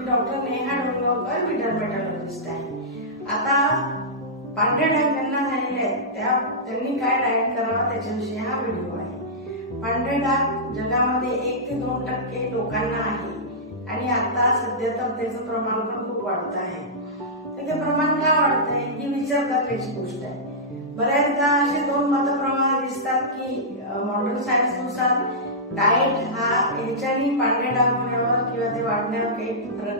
मी doctor Neha डोंगरकर, मी डर्मेटॉलॉजिस्ट आहे। आता पांढरे डाग ज्यांना झालेले आहेत त्यांनी काय डाएट करावा त्याच्याविषयी हा व्हिडिओ आहे। पांढरे डाग जगामध्ये 1 ते 2% लोकांना आहे आणि आता सध्या तर त्याचं प्रमाण पण खूप वाढत आहे। तर ते प्रमाण का वाढतंय ही विचार करण्याची गोष्ट आहे। बऱ्याचदा असे 2 मतप्रवाह दिसतात की मॉडर्न सायन्स नुसार डाएट हा ह्याच्यानी पांढरे डाग होण्यावर किंवा ते वाढण्यावर काही फरक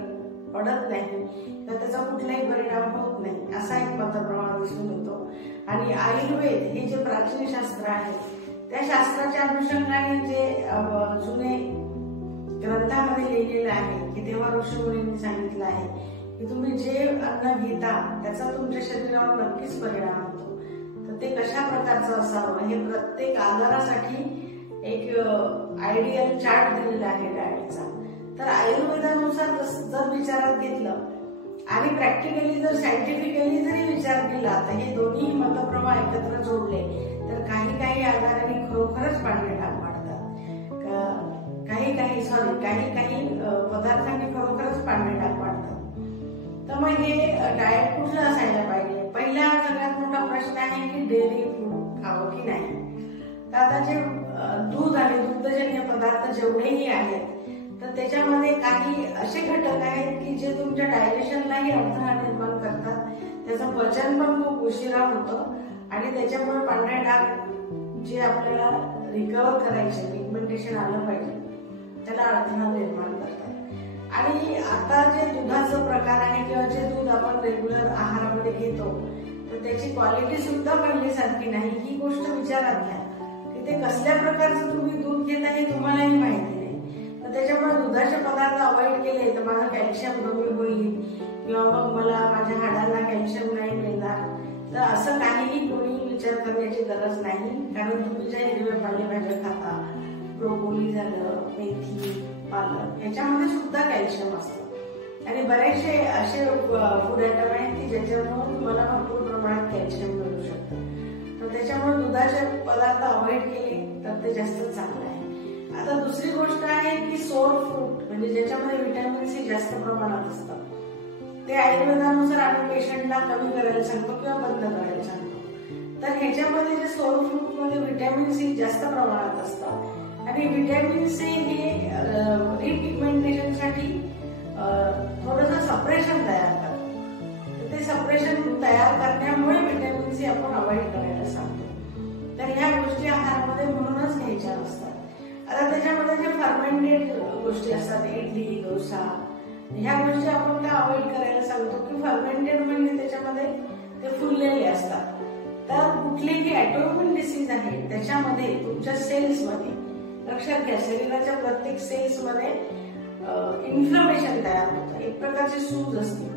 पडत नाही किंवा त्याचा कुठलाही परिणाम होत नाही असा एक मतप्रवाह दिसून येतो। आणि आयुर्वेद हे जे प्राचीन शास्त्र आहे त्या शास्त्राच्या अनुषंगाने जे जुने ग्रंथामध्ये लिहिलेलं आहे की तेव्हा ऋषीमुनींनी सांगितलं आहे की तुम्ही जे अन्न घेता त्याचा तुमच्या शरीरावर नक्कीच परिणाम होतो। तर ते कशा प्रकारचं असावं हे प्रत्येक आजारासाठी एक आयडियल चार्ट दिलेला आहे डाएटचा। तर आयुर्वेदानुसार जर विचारात घेतलं आणि प्रॅक्टिकली जर सायंटिफिकली जरी विचार केला तर हे दोन्ही मतप्रवाह एकत्र जोडले तर काही आजारांनी खरोखरच पांढरे डाग वाढतात। काही पदार्थांनी खरोखरच पांढरे डाग वाढतात। तर मग हे डाएट कुठलं असायला पाहिजे? पहिला सगळ्यात मोठा प्रश्न आहे की डेअरी फूड खावं की नाही। तर आता जे दूध आणि दुग्धजन्य पदार्थ जेवढेही आहेत तर त्याच्यामध्ये काही असे घटक आहेत की जे तुमच्या डायजेशनलाही अडथळा निर्माण करतात, त्याचं पचन पण खूप उशिरा होतं आणि त्याच्यामुळे पांढरे डाग जे आपल्याला रिकव्हर करायचे, पिगमेंटेशन आलं पाहिजे त्याला अडथळा निर्माण करतात। आणि आता जे दुधाचं प्रकार आहे किंवा जे दूध आपण रेग्युलर आहारामध्ये घेतो तर त्याची क्वालिटी सुद्धा पहिल्यासारखी नाही ही गोष्ट विचारात घ्या की ते कसल्या प्रकारचं तुम्ही दूध घेता हे तुम्हालाही माहिती नाही। तर त्याच्यामुळे दुधाचे पदार्थ अवॉइड केले तर माझं कॅल्शियम कमी होईल किंवा मग मला माझ्या हाडांना कॅल्शियम नाही मिळणार, तर असं काहीही कोणी विचार करण्याची गरज नाही। कारण तुम्ही ज्या हिरव्या पालेभाज्या खाता, ब्रोकोली झालं, मेथी, पालक याच्यामध्ये सुद्धा कॅल्शियम असतं आणि बरेचसे असे फूड आयटम आहेत की ज्याच्यामुळे तुम्हाला भरपूर प्रमाणात कॅल्शियम मिळू शकतं। तर त्याच्यामुळे दुधाचे पदार्थ अवॉइड केले तर ते जास्त चांगलं आहे। आता दुसरी गोष्ट आहे की सोर फ्रूट म्हणजे ज्याच्यामध्ये व्हिटॅमिन सी जास्त प्रमाणात असतं ते आयुर्वेदानुसार आम्ही पेशंटला कमी करायला सांगतो किंवा बंद करायला सांगतो। तर ह्याच्यामध्ये जे सोर फ्रूट मध्ये व्हिटॅमिन सी जास्त प्रमाणात असतं आणि व्हिटॅमिन सी हे रिपिगमेंटेशन साठी थोडंसं सप्रेशन तयार करतं। ते सप्रेशन तयार करण्यामुळे व्हिटॅमिन सी आपण अवॉइड करायला सांगतो। तर ह्या गोष्टी आहारामध्ये म्हणूनच घ्यायच्या असतात। आता त्याच्यामध्ये जे फर्मेंटेड गोष्टी असतात, इडली, डोसा, ह्या गोष्टी आपण का अवॉइड करायला सांगतो की फर्मेंटेड म्हणजे त्याच्यामध्ये ते फुललेले असतात। तर कुठलीही ऑटोइम्यून डिसीज आहे त्याच्यामध्ये तुमच्या सेल्समध्ये लक्षात घ्या शरीराच्या प्रत्येक सेल्समध्ये इन्फ्लमेशन तयार होतं, एक प्रकारची सूज असते,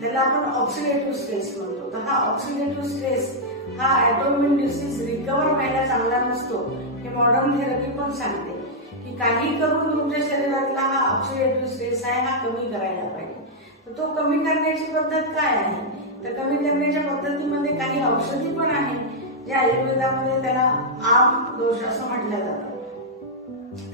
त्याला आपण ऑक्सिडेटिव्ह स्ट्रेस म्हणतो। तर हा ऑक्सिडेटिव्ह स्ट्रेस हा ऑटोइम्यून डिसीज रिकव्हर व्हायला चांगला नसतो हे मॉडर्न थेरपी पण सांगते की काही करून तुमच्या शरीरातला हा ऑक्सिडेटिव्ह स्ट्रेस आहे हा कमी करायला पाहिजे। तर तो कमी करण्याची पद्धत काय आहे? तर कमी करण्याच्या पद्धतीमध्ये काही औषधी पण आहे जे आयुर्वेदामध्ये त्याला आम दोष असं म्हटलं जातं।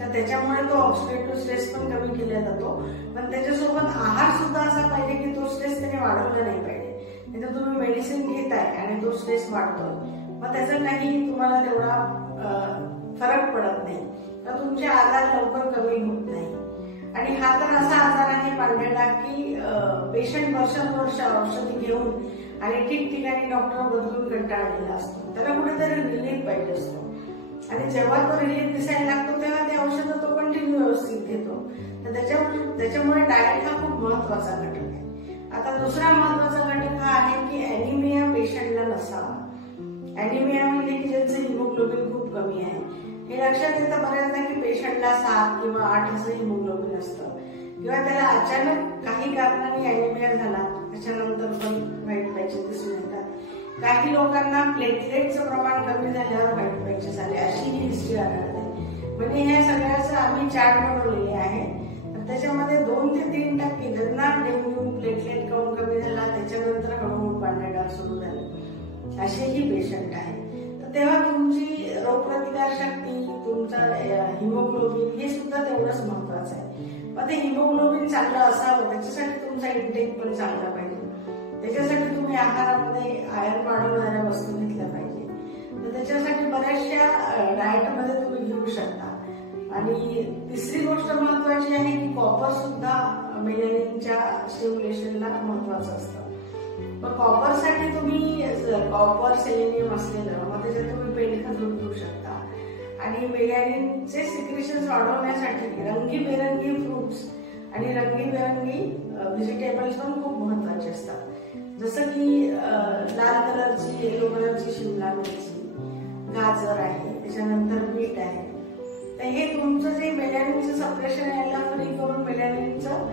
तर त्याच्यामुळे तो ऑक्सिडेटिव्ह स्ट्रेस पण कमी केला जातो, पण त्याच्यासोबत आहार सुद्धा असा पाहिजे की तो स्ट्रेस त्याने वाढवला नाही पाहिजे। नाही तर तुम्ही मेडिसिन घेताय आणि तो स्ट्रेस वाढतोय मग त्याचा काही तुम्हाला तेवढा फरक पडत नाही, तर तुमचे आजार लवकर कमी होत नाही। आणि हा तर असा आजार आहे पांढरे डाग की पेशंट वर्षानुवर्ष औषधी घेऊन आणि ठिकठिकाणी डॉक्टर बदलून कंटाळलेला असतो, त्याला कुठेतरी रिलीफ पाहिजे असतो आणि जेव्हा तो रिलीफ दिसायला लागतो तेव्हा ते औषधं तो कंटिन्यू व्यवस्थित घेतो। तर त्याच्यामुळे डाएट हा खूप महत्वाचा घटक आहे। आता दुसरा महत्वाचा घटक हा आहे की ॲनिमिया पेशंटला नसावा। ॲनिमिया म्हणजे की ज्यांचं हिमोग्लोबिन खूप कमी आहे हे लक्षात येतं बऱ्याचदा की पेशंटला 7 किंवा 8 असं हिमोग्लोबिन असतं किंवा त्याला अचानक काही कारणाने ॲनिमिया झाला त्याच्यानंतर पण व्हाईट पॅचेस दिसून येतात। काही लोकांना प्लेटलेटचं प्रमाण कमी झाल्यावर व्हाईट पॅचेस आले अशी ही हिस्ट्री आढळते। म्हणजे हे सगळ्याचं आम्ही चार्ट बनवलेले आहे। त्याच्यामध्ये 2 ते 3% ज्यांना डेंग्यू प्लेटलेट काउंट कमी झाला त्याच्यानंतर हळूहळू पांढरे डाग सुरू झाले असेही पेशंट आहेत। तर तेव्हा तुमची रोगप्रतिकार शक्ती, तुमचा हिमोग्लोबिन हे सुद्धा तेवढंच महत्वाचं आहे। मग ते हिमोग्लोबिन चांगलं असावं त्याच्यासाठी तुमचा इंटेक पण चांगला पाहिजे. त्याच्यासाठी तुम्ही आहारामध्ये आयर्न वाढवणाऱ्या वस्तू घेतल्या पाहिजे. तर त्याच्यासाठी बऱ्याचशा डाएटमध्ये तुम्ही घेऊ शकता. आणि तिसरी गोष्ट महत्वाची आहे की कॉपर सुद्धा मेलॅनिनच्या स्टिम्युलेशनला महत्वाचं असतं. मग कॉपरसाठी तुम्ही कॉपर सेलेनियम असलेलं मग त्याच्यात तुम्ही पेंडखत दूध घेऊ शकता. आणि मेलॅनिनचे सिक्रेशन्स वाढवण्यासाठी रंगीबेरंगी फ्रुट्स आणि रंगीबेरंगी व्हेजिटेबल्स पण खूप महत्वाचे असतात. जसं की लाल कलरची येलो कलरची शिमला मिरची, गाजर आहे, त्याच्यानंतर बीट आहे. तर हे तुमचं जे मेलॅनिनचं सप्रेशन यायला फ्री करून मेलॅनिनचं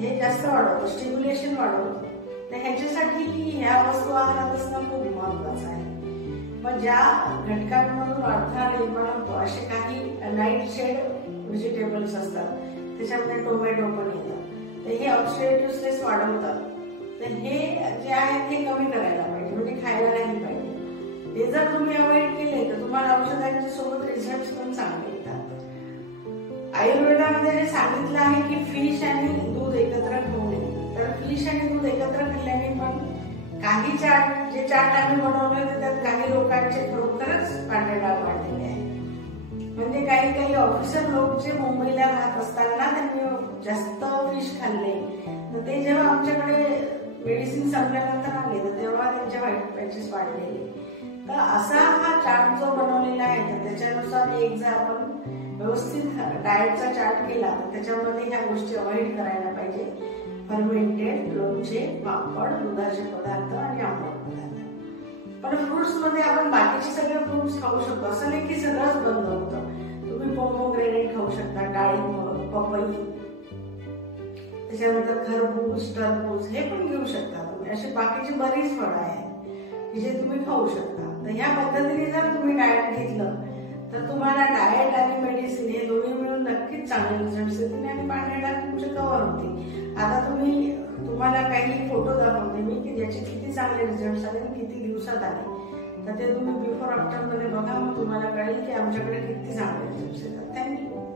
हे जास्त वाढवतं, स्टिम्युलेशन वाढवतं. तर ह्याच्यासाठी ह्या वस्तू आहारात असणं खूप महत्वाचं आहे. मग ज्या घटकांमधून अडथळा निर्माण होतो असे काही नाईट शेड व्हेजिटेबल्स असतात, त्याच्यामध्ये टोमॅटो पण येतात. तर हे ऑक्सिडेटिव्ह वाढवतात. तर हे जे आहेत हे कमी करायला पाहिजे, म्हणजे खायला नाही पाहिजे. हे जर तुम्ही अवॉइड केले तर तुम्हाला औषधांच्या सोबत रिझल्ट पण चांगले येतात. आयुर्वेदामध्ये जे सांगितलं आहे की फिश आणि दूध एकत्र खाऊ नये, तर फिश आणि दूध एकत्र खाल्ल्याने पण काही चाट जे चाट आम्ही बनवले होते त्यात काही लोकांचे खरोखरच पांढरे डाग वाढलेले आहे. म्हणजे काही ऑफिसर लोक जे मुंबईला राहत असताना त्यांनी जास्त फिश खाल्ले, तर ते जेव्हा आमच्याकडे मेडिसिन संपल्यानंतर आले तर तेव्हा त्यांच्या व्हाईट पॅचेस वाढलेले. तर असा हा चार्ट जो बनवलेला आहे तर त्याच्यानुसार एक जर आपण व्यवस्थित डाएटचा चार्ट केला तर त्याच्यामध्ये ह्या गोष्टी अवॉइड करायला पाहिजे. फर्मेंटेड, लोणचे, पापड, दुधाचे पदार्थ आणि आंबट पदार्थ. पण फ्रुट्स मध्ये आपण बाकीचे सगळे फ्रुट्स खाऊ शकतो, असं नाही की सगळंच बंद होतं. तुम्ही पोमोग्रेनेट खाऊ शकता, डाळिंब, पपई, त्याच्यानंतर खरबूज, टरबूज हे पण घेऊ शकता तुम्ही. अशी बाकीची बरीच फळं आहेत की जे तुम्ही खाऊ शकता. तर ह्या पद्धतीने जर तुम्ही डाएट घेतलं तर तुम्हाला डाएट आणि मेडिसिन हे दोन्ही मिळून नक्कीच चांगले रिझल्ट येतील आणि पांढरे डाग तुमचे कव्हर होतील. आता तुम्हाला काही फोटो दाखवते मी की ज्याचे किती चांगले रिझल्ट आले आणि किती दिवसात आले. तर ते तुम्ही बिफोर आफ्टर मध्ये बघा, मग तुम्हाला कळेल की आमच्याकडे किती चांगले रिझल्ट येतात. थँक्यू.